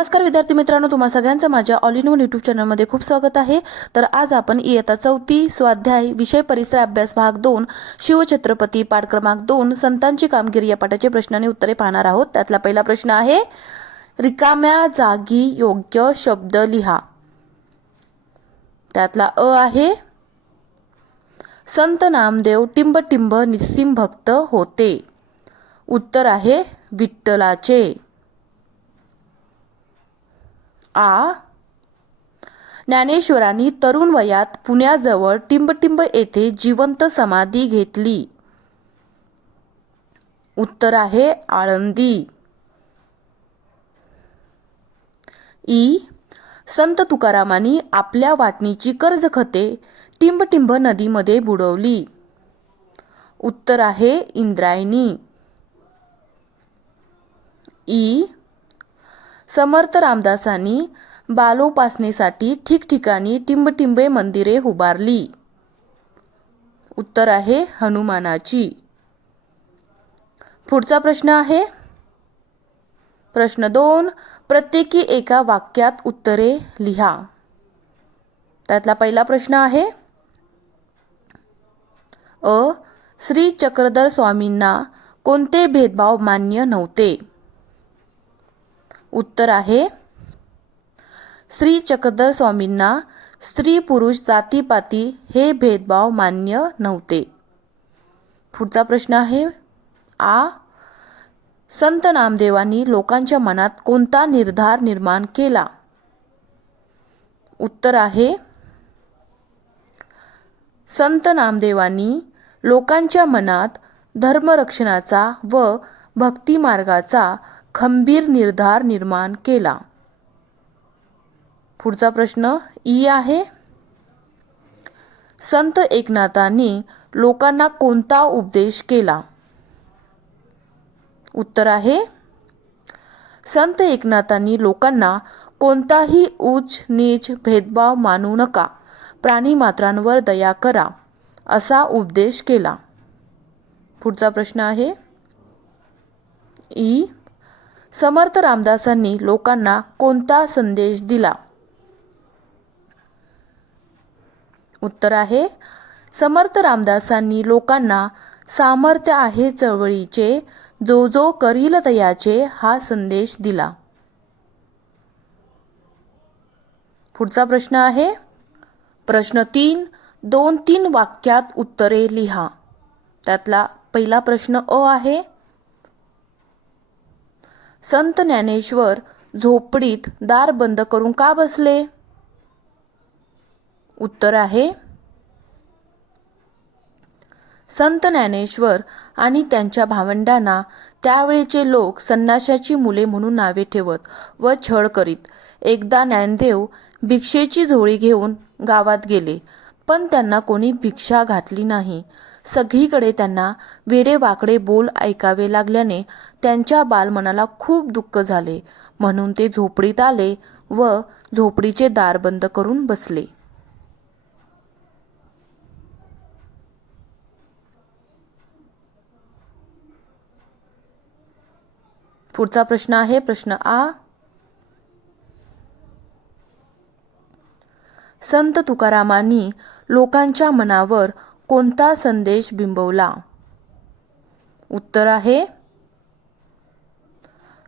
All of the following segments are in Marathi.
नमस्कार विद्यार्थी मित्रांनो तुम्हा सगळ्यांचं माझ्या ऑल इन वन यूट्यूब चॅनलमध्ये खूप स्वागत आहे. तर आज आपण इयत्ता चौथी स्वाध्याय विषय परिसर अभ्यास भाग दोन शिवछत्रपती पाठ क्रमांक दोन संतांची कामगिरी या पाठाचे प्रश्न आणि उत्तरे पाहणार आहोत. त्यातला पहिला प्रश्न आहे रिकाम्या जागी योग्य शब्द लिहा. त्यातला अ आहे संत नामदेव टिंब टिंब निस्सिम भक्त होते. उत्तर आहे विठ्ठलाचे. आ? ज्ञानेश्वरांनी तरुण वयात पुण्याजवळ टिंबटिंब येथे जिवंत समाधी घेतली. उत्तर आहे आळंदी. ई. संत तुकारामांनी आपल्या वाटणीची कर्ज खते टिंबटिंब नदीमध्ये बुडवली. उत्तर आहे इंद्रायणी. ई. समर्थ रामदासांनी बालोपासनेसाठी ठिकठिकाणी टिंबटिंबे मंदिरे उभारली. उत्तर आहे हनुमानाची. पुढचा प्रश्न आहे. प्रश्न दोन प्रत्येकी एका वाक्यात उत्तरे लिहा. त्यातला पहिला प्रश्न आहे. अ. श्री चक्रधर स्वामींना कोणते भेदभाव मान्य नव्हते? उत्तर आहे श्री चक्रधर स्वामींना स्त्री पुरुष जातीपाती हे भेदभाव मान्य नव्हते. पुढचा प्रश्न आहे आ संत नामदेवांनी लोकांच्या मनात कोणता निर्धार निर्माण केला? उत्तर आहे संत नामदेवांनी लोकांच्या मनात धर्मरक्षणाचा व भक्तिमार्गाचा खंबीर निर्धार निर्माण केला. पुढचा प्रश्न ई आहे. संत एकनाथांनी लोकांना कोणता उपदेश केला? उत्तर आहे. संत एकनाथांनी लोकांना कोणताही उच्च नीच भेदभाव मानू नका. प्राणीमात्रांवर दया करा असा उपदेश केला. पुढचा प्रश्न आहे. ई. समर्थ रामदासांनी लोकांना कोणता संदेश दिला? उत्तर आहे समर्थ रामदासांनी लोकांना सामर्थ्य आहे चळवळीचे जो जो करील तयाचे हा संदेश दिला. पुढचा प्रश्न आहे प्रश्न तीन दोन तीन वाक्यात उत्तरे लिहा. त्यातला पहिला प्रश्न अ आहे संत ज्ञानेश्वर झोपडीत दार बंद करून का बसले? उत्तर आहे संत ज्ञानेश्वर आणि त्यांच्या भावंडांना त्यावेळेचे लोक संन्याशाची मुले म्हणून नावे ठेवत व छळ करीत. एकदा ज्ञानदेव भिक्षेची झोळी घेऊन गावात गेले पण त्यांना कोणी भिक्षा घातली नाही. सगळीकडे त्यांना वेडेवाकडे बोल ऐकावे लागल्याने त्यांच्या बालमनाला खूप दुःख झाले. म्हणून ते झोपडीत आले व झोपडीचे दार बंद करून बसले. पुढचा प्रश्न आहे प्रश्न आ. संत तुकारामांनी लोकांच्या मनावर कोणता संदेश बिंबवला? उत्तर आहे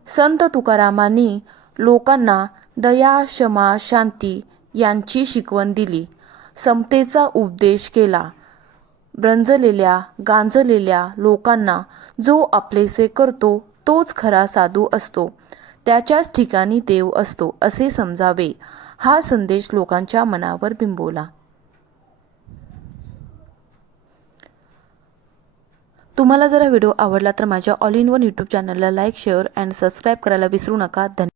संत तुकारामांनी लोकांना दया क्षमा शांती यांची शिकवण दिली. समतेचा उपदेश केला. ब्रंजलेल्या गांजलेल्या लोकांना जो आपलेसे करतो तोच खरा साधू असतो. त्याच्याच ठिकाणी देव असतो असे समजावे. हा संदेश लोकांच्या मनावर बिंबवला. तुम्हाला जर हा व्हिडिओ आवडला तर माझ्या ऑल इन वन यूट्यूब चॅनलला लाईक शेअर अँड सबस्क्राईब करायला विसरू नका. धन्यवाद.